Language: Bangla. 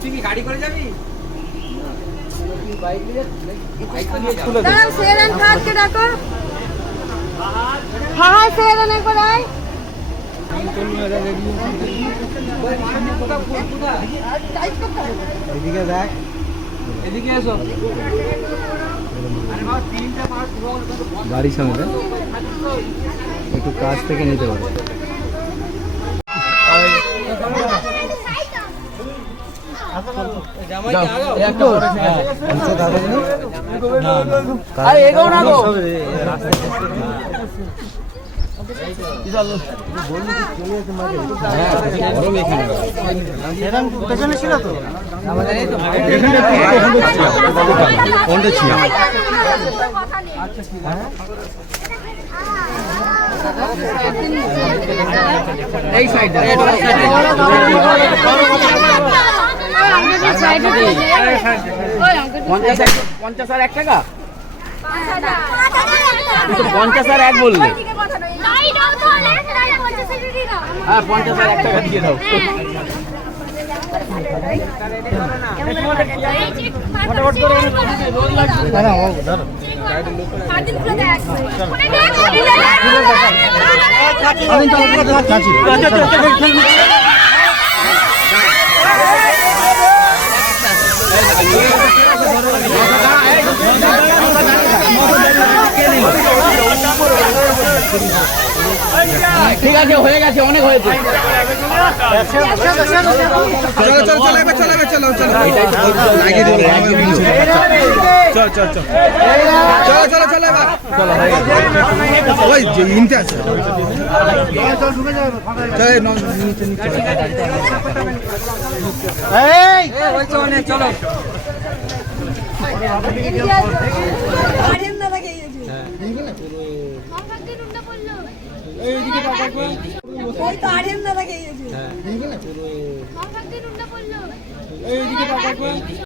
তুই কি গাড়ি করে যাবি? এদিকে দেখ, এদিকে এসো। বাড়ির সঙ্গে একটু কাছ থেকে নিতে পারে। পেছনে ছিল তো এই সাইডে 50 আর 1 টাকা, 50 আর 1 বললে। হ্যাঁ 50 আর 1 টাকা দিয়ে দাও। ঠিক আছে, হয়ে গেছে, অনেক হয়েছে। চলো